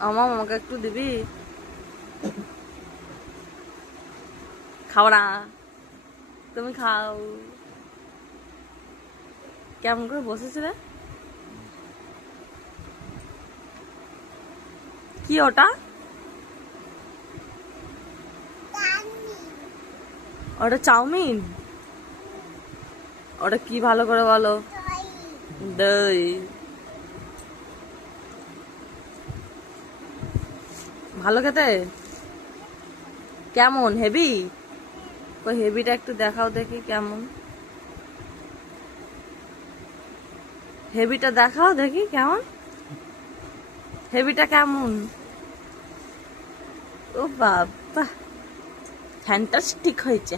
আমার আমাকে একটু দিবি? খাও না, তুমি খাও। কেমন করে বসেছিলে? কি ওটা? ওটা চাউমিন? ওটা কি ভালো করে বলো? দই। ভালো খেতে? কেমন, হেভি? ওই হেভিটা একটু দেখাও দেখি কেমন। হেভিটা দেখাও দেখি কেমন। হেভিটা কেমন? ও বাবা, ফ্যান্টাস্টিক হয়েছে।